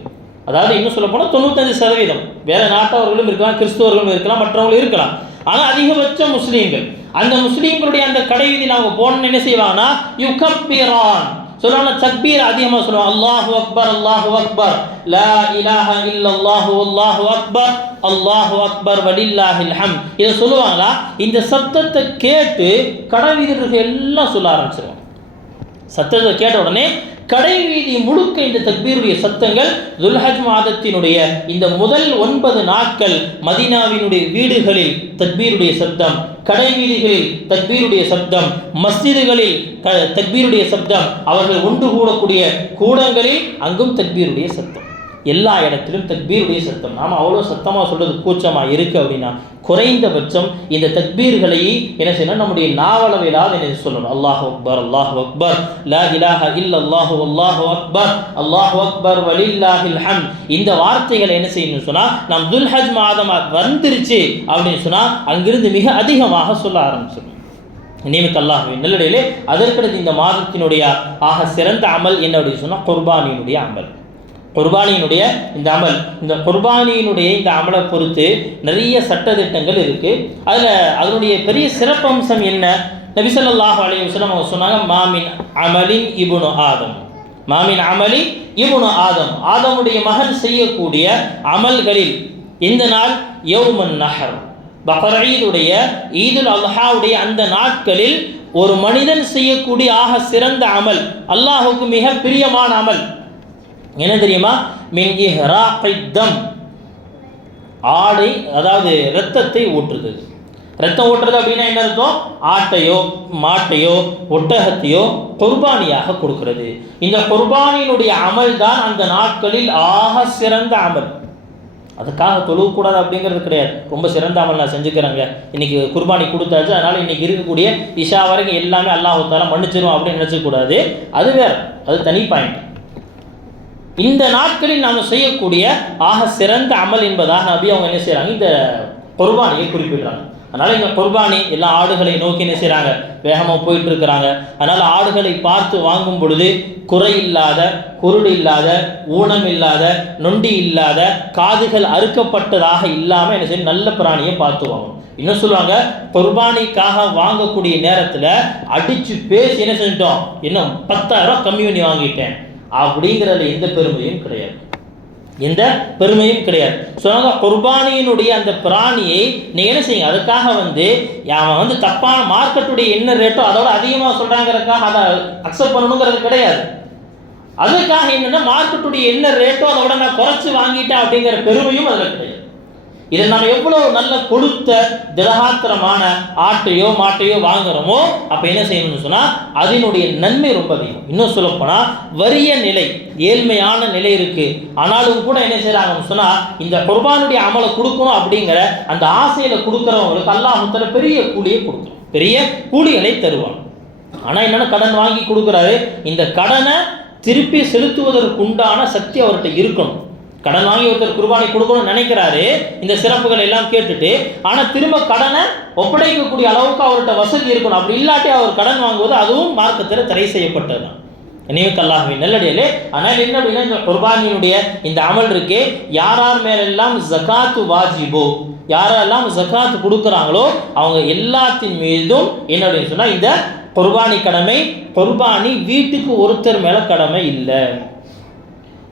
அதாவது இன்னும் சொல்ல போனால் 95% வேற நாட்டவர்களும் இருக்கலாம், கிறிஸ்துவர்களும் இருக்கலாம், மற்றவங்களும் இருக்கலாம், ஆனால் அதிகபட்சம் முஸ்லீம்கள். அந்த முஸ்லீம்களுடைய அந்த கடை வீதியில் அவங்க போன என்ன செய்வாங்கன்னா யுகப்பிரான் சொல்லுவாங்க, தக்பீர் அதிகமாக சொல்லுவாங்க, அல்லாஹு அக்பர் அல்லாஹு அக்பர் லா இலாஹ இல்லல்லாஹு அல்லாஹு அக்பர் அல்லாஹு அக்பர் வலில்லாஹில் ஹம்த். இதை சொல்லுவாங்களா? இந்த சத்தத்தை கேட்டு கடை வீதிகள் எல்லாம் சொல்ல ஆரம்பிச்சிருவாங்க. சத்தத்தை கேட்ட உடனே கடை வீதி முழுக்க இந்த தக்பீருடைய சத்தங்கள். துல்ஹஜ் மாதத்தினுடைய இந்த முதல் 9 நாட்கள் மதீனாவினுடைய வீடுகளில் தக்பீருடைய சத்தம், கடை வீதிகளில் தக்பீருடைய சப்தம், மஸ்ஜிதுகளில் தக்பீருடைய சப்தம், அவர்கள் ஒன்று கூடக்கூடிய கூடங்களில் அங்கும் தக்பீருடைய சத்தம், எல்லா இடத்திலும் தக்பீருடைய சத்தம். நாம் அவ்வளோ சத்தமாக சொல்கிறது கூச்சமாக இருக்குது அப்படின்னா குறைந்தபட்சம் இந்த தக்பீர்களை என்ன செய்யணும், நம்முடைய நாவளவிலாவது என்ன சொல்லணும், அல்லாஹு அக்பர் அல்லாஹு அக்பர் லா இலாஹ இல்லல்லாஹு அல்லாஹு அக்பர் அல்லாஹு அக்பர் வலில்லாஹில் ஹம்த். இந்த வார்த்தைகளை என்ன செய்யணும்னு சொன்னால், நாம் துல்ஹஜ் மாதம் வந்துருச்சு அப்படின்னு சொன்னால் அங்கிருந்து மிக அதிகமாக சொல்ல ஆரம்பிச்சிடும். நியமிக்க அல்லாஹ்வின் நல்லடியிலே அதற்கடுத்து இந்த மாதத்தினுடைய ஆக சிறந்த அமல் என்ன அப்படின்னு சொன்னால் குர்பானியினுடைய அமல். குர்பானியினுடைய இந்த அமல், இந்த குர்பானியினுடைய இந்த அமலை பொறுத்து நிறைய சட்டதிட்டங்கள் இருக்குது. அதனுடைய பெரிய சிறப்பம்சம் என்ன? நபி ஸல்லல்லாஹு அலைஹி வஸல்லம் அவங்க சொன்னாங்க, மாமின் அமலின் இப்னு ஆதம், மாமின் அமலி இப்னு ஆதம், ஆதமுடைய மகன் செய்யக்கூடிய அமல்களில் இந்த நாள் யௌமுன் நஹர், பக்ரீதுடைய ஈதுல் அல்ஹாவுடைய அந்த நாட்களில் ஒரு மனிதன் செய்யக்கூடிய ஆக சிறந்த அமல், அல்லாஹுக்கு மிக பிரியமான அமல் என்ன தெரியுமா? மின் இஹ்ராகித் தம், ஆடை அதாவது இரத்தத்தை ஊற்றுறது. இரத்தம் ஊற்றுறது அப்படின்னா என்ன அர்த்தம்? ஆட்டையோ மாட்டையோ ஒட்டகத்தையோ குர்பானியாக கொடுக்கிறது. இந்த குர்பானியினுடைய அமல் தான் அந்த நாட்களில் ஆக சிறந்த அமல். அதுக்காக தொழுகக்கூடாது அப்படிங்கிறது கிடையாது. ரொம்ப சிறந்த அமல் நான் செஞ்சுக்கிறேங்க, இன்றைக்கி குர்பானி கொடுத்தாச்சு, அதனால் இன்றைக்கி இருக்கக்கூடிய இஷா வரைக்கும் எல்லாமே அல்லாஹ் தஆலா மன்னிச்சிரும் அப்படின்னு நினச்சக்கூடாது. அது வேறு, அது தனி பாயிண்ட். இந்த நாட்களில் நாம் செய்யக்கூடிய ஆக சிறந்த அமல் என்பதாக நபி அவங்க என்ன செய்கிறாங்க, இந்த குர்பானியை குறிப்பிடுறாங்க. அதனால் இந்த குர்பானி எல்லா ஆடுகளை நோக்கி என்ன செய்கிறாங்க, வேகமாக போயிட்டு இருக்கிறாங்க. அதனால் ஆடுகளை பார்த்து வாங்கும் பொழுது குறை இல்லாத, குருடு இல்லாத, ஊனம் இல்லாத, நொண்டி இல்லாத, காதுகள் அறுக்கப்பட்டதாக இல்லாமல் என்ன செய்யணும், நல்ல பிராணியை பார்த்து வாங்கணும். இன்னும் சொல்லுவாங்க, குர்பானிக்காக வாங்கக்கூடிய நேரத்தில் அடித்து பேசி என்ன செஞ்சிட்டோம், இன்னும் 10,000 கம்மி பண்ணி வாங்கிட்டேன் அப்படிங்கிறதுல எந்த பெருமையும் கிடையாது, எந்த பெருமையும் கிடையாது. சொன்னாங்க, குர்பானியினுடைய அந்த பிராணியை நீங்கள் என்ன செய்யுங்க, அதுக்காக அவன் தப்பான மார்க்கெட்டுடைய என்ன ரேட்டோ அதோட அதிகமாக சொல்கிறாங்கிறதுக்காக அதை அக்செப்ட் பண்ணணுங்கிறது கிடையாது. அதுக்காக என்னென்னா மார்க்கெட்டுடைய என்ன ரேட்டோ அதோட நான் குறைச்சி வாங்கிட்டேன் அப்படிங்கிற பெருமையும் அதில் கிடையாது. இதை நம்ம எவ்வளோ நல்ல கொடுத்த திரகாத்திரமான ஆட்டையோ மாட்டையோ வாங்குறோமோ அப்போ என்ன செய்யணும்னு சொன்னால் அதனுடைய நன்மை ரொம்ப அதிகம். இன்னும் சொல்லப்போனால் வறிய நிலை, ஏழ்மையான நிலை இருக்குது, ஆனாலும் கூட என்ன செய்கிறாங்கன்னு சொன்னால் இந்த குர்பானுடைய அமலை கொடுக்கணும் அப்படிங்கிற அந்த ஆசையில் கொடுக்குறவங்களுக்கு அல்லாஹ் தஆலா பெரிய கூலியை கொடுக்கும், பெரிய கூலிகளை தருவாங்க. ஆனால் என்னென்னா கடன் வாங்கி கொடுக்குறாரு, இந்த கடனை திருப்பி செலுத்துவதற்கு உண்டான சக்தி அவர்கிட்ட இருக்கணும். கடன் வாங்கி ஒருத்தர் குர்பானி கொடுக்கணும்னு நினைக்கிறாரு, இந்த சிறப்புகள் எல்லாம் கேட்டுட்டு, ஆனால் திரும்ப கடனை ஒப்படைக்கக்கூடிய அளவுக்கு அவர்கிட்ட வசதி இருக்கணும். அப்படி இல்லாட்டி அவர் கடன் வாங்குவது அதுவும் மார்க்கத்தில் தடை செய்யப்பட்டது தான். நியமிக்க அல்லாஹ்வின் நல்லடியார்களே, ஆனால் என்ன அப்படின்னா இந்த குர்பானியினுடைய இந்த அமல் இருக்கே, யாரார் மேலெல்லாம் ஜகாத்து வாஜிபோ, யாரெல்லாம் ஜகாத்து கொடுக்குறாங்களோ அவங்க எல்லாத்தின் மீதும் என்ன அப்படின்னு சொன்னால் இந்த குர்பானி கடமை. குர்பானி வீட்டுக்கு ஒருத்தர் மேலே கடமை இல்லை.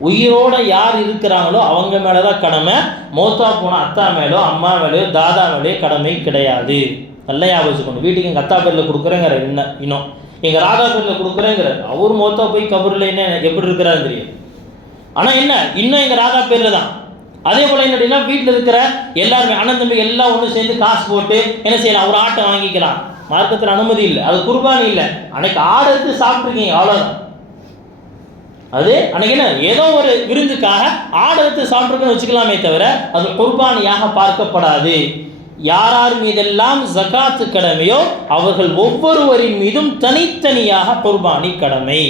உயிரோட யார் இருக்கிறாங்களோ அவங்க மேலே தான் கடமை. மௌத்தா போன அத்தா மேலோ அம்மா மேலேயோ தாதா மேலேயோ கடமை கிடையாது. நல்லா ஞாபகம் வச்சுக்கணும். வீட்டுக்கு எங்கள் அத்தா பேரில் கொடுக்குறேங்கிற இன்னும் எங்கள் ராதா பேரில் கொடுக்குறேங்கிற அவர் மௌத்தா போய் கபூரில் என்ன எப்படி இருக்கிறாரு தெரியும். ஆனால் என்ன இன்னும் எங்கள் ராதா பேரில் தான். அதே போல் என்ன அப்படின்னா வீட்டில் இருக்கிற எல்லாருமே அண்ணன் தம்பி எல்லாம் ஒன்று சேர்ந்து காசு போட்டு என்ன செய்யலாம், ஒரு ஆட்டை வாங்கிக்கலாம். மார்க்கத்தில் அனுமதி இல்லை, அது குர்பானி இல்லை. அன்னைக்கு ஆடு எடுத்து சாப்பிட்ருக்கீங்க அவ்வளோதான். அது அன்னைக்கு என்ன ஏதோ ஒரு விருந்துக்காக ஆடு எடுத்து சாப்பிட்ருக்குன்னு வச்சுக்கலாமே தவிர அது குர்பானியாக பார்க்கப்படாது. யார் மீதெல்லாம் ஜகாத்து கடமையோ அவர்கள் ஒவ்வொருவரின் மீதும் தனித்தனியாக குர்பானி கடமை.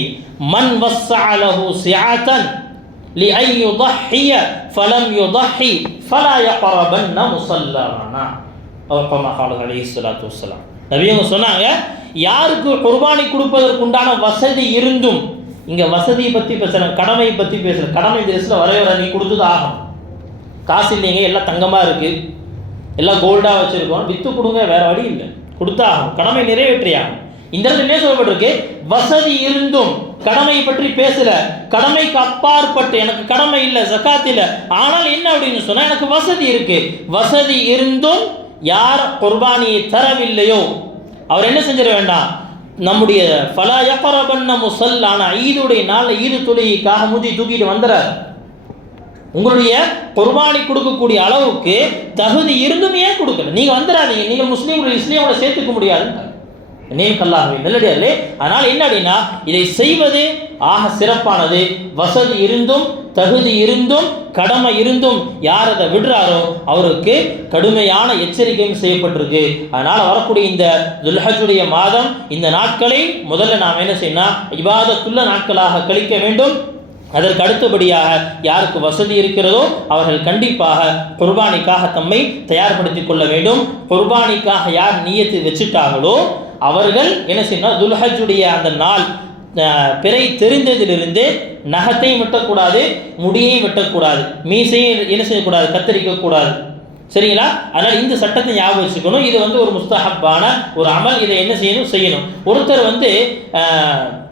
மன் வஸ்ஸஅலஹு சிஆதன் லிஐ யுضحي ஃபலம் யுضحي ஃபலா யக்ரபன்ன முஸல்லானா. அவர் பரமாஹாலு அலைஹி ஸலாத்து வஸ்ஸலாம் நபியவங்க சொன்னாங்க, யாருக்கு குர்பானி கொடுப்பதற்குண்டான வசதி இருந்தும், இங்கே வசதியை பற்றி பேசுகிறேன், கடமையை பற்றி பேசுகிறேன். கடமை தேசத்தில் வரைய நீ கொடுத்தது ஆகும். காசு இல்லைங்க, எல்லாம் தங்கமாக இருக்குது, எல்லாம் கோல்டாக வச்சுருக்கோம், விற்று கொடுங்க, வேறு வழி இல்லை, கொடுத்தா ஆகும், கடமை நிறைவேற்றியாகும். இந்த இடத்துல என்ன சொல்லப்பட்டிருக்கு, வசதி இருந்தும். கடமையை பற்றி பேசல, கடமைக்கு அப்பாற்பட்டு எனக்கு கடமை இல்லை, ஜகாத் இல்லை, ஆனால் என்ன அப்படின்னு சொன்னால் எனக்கு வசதி இருக்கு. வசதி இருந்தும் யார் குர்பானியை தரவில்லையோ அவர் என்ன செஞ்சிட வேண்டாம், நம்முடைய ஃபலா யக்ரபன்ன முஸல்லானா ஈதுடைய நாளில் ஈது தொழுகைக்காக மூஞ்சி தூக்கிட்டு வந்துறார். உங்களுடைய குர்பானி கொடுக்கக்கூடிய அளவுக்கு தகுதி இருந்தும் ஏன் கொடுக்கல, நீங்கள் வந்துடாதீங்க, நீங்கள் முஸ்லீம்கள் இஸ்லாமோட சேர்த்துக்க முடியாது. நேர்கல்லாகவே நல்லடியார்களே. அதனால் என்ன அப்படின்னா இதை செய்வது ஆக சிறப்பானது. வசதி இருந்தும் தகுதி இருந்தும் கடமை இருந்தும் யார் அதை விடுறாரோ அவருக்கு கடுமையான எச்சரிக்கையும் செய்யப்பட்டிருக்கு. அதனால் வரக்கூடிய இந்த துல்ஹஜ்ஜுடைய மாதம் இந்த நாட்களை முதல்ல நாம் என்ன செய்யணும், இபாதத்துள்ள நாட்களாக கழிக்க வேண்டும். அதற்கு அடுத்தபடியாக யாருக்கு வசதி இருக்கிறதோ அவர்கள் கண்டிப்பாக குர்பானிக்காக தம்மை தயார்படுத்திக் கொள்ள வேண்டும். குர்பானிக்காக யார் நியத்து வச்சுட்டாங்களோ அவர்கள் என்ன செய்யணும், துல்ஹஜ்ஜுடைய அந்த நாள் பிறை தெரிந்ததிலிருந்து நகத்தையும் வெட்டக்கூடாது, முடியையும் வெட்டக்கூடாது, மீசையும் என்ன செய்யக்கூடாது, கத்தரிக்கக்கூடாது. சரிங்களா? அதனால் இந்த சட்டத்தை ஞாபகம் வச்சுக்கணும். இது ஒரு முஸ்தஹப்பான ஒரு அமல். இதை என்ன செய்யணும். ஒருத்தர்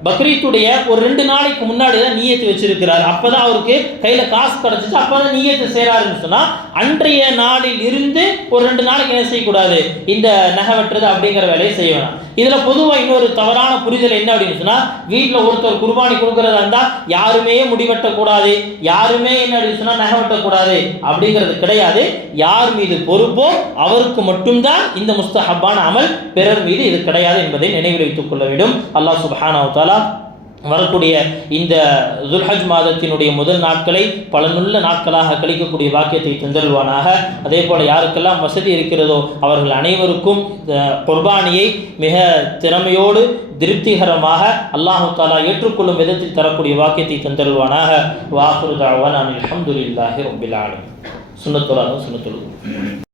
பக்ரீத்துடைய ஒரு 2 நாளைக்கு முன்னாடி தான் நியத்து வச்சிருக்கிறார். அப்போ தான் அவருக்கு கையில் காசு கிடச்சிச்சு, அப்போ தான் நியத்து செய்கிறாருன்னு சொன்னால் அன்றைய நாளில் இருந்து ஒரு 2 நாளைக்கு என்ன செய்யக்கூடாது, இந்த நகை வெட்டுறது அப்படிங்கிற வேலையை செய்ய வேணாம். இதில் பொதுவாக இன்னொரு தவறான புரிதல் என்ன அப்படின்னு சொன்னால், வீட்டில் ஒருத்தர் குர்பானி கொடுக்கறதா இருந்தால் யாருமே முடிவெட்டக்கூடாது, யாருமே என்ன அப்படின்னு சொன்னால் நகை வெட்டக்கூடாது அப்படிங்கிறது கிடையாது. யார் மீது பொறுப்போ அவருக்கு மட்டும்தான் இந்த முஸ்தஹப்பான அமல், பிறர் மீது இது கிடையாது என்பதை நினைவில் வைத்துக் கொள்ள வேண்டும். அல்லாஹ் சுப்ஹானஹு வ தஆலா வரக்கூடிய இந்த துல்ஹஜ் மாதத்தினுடைய முதல் நாட்களை பலனுள்ள நாட்களாக கழிக்கக்கூடிய வாக்கியத்தை தந்தருவானாக. அதே போல் யாருக்கெல்லாம் வசதி இருக்கிறதோ அவர்கள் அனைவருக்கும் குர்பானியை மிக திறமையோடு திருப்திகரமாக அல்லாஹு தஆலா ஏற்றுக்கொள்ளும் விதத்தில் தரக்கூடிய வாக்கியத்தை தந்தருவானாக. வ ஆகிரு தஅவானா அல்ஹம்துலில்லாஹி ரப்பில் ஆலமீன். சுன்னத்துல்லாஹி சுன்னத்துல்லாஹி.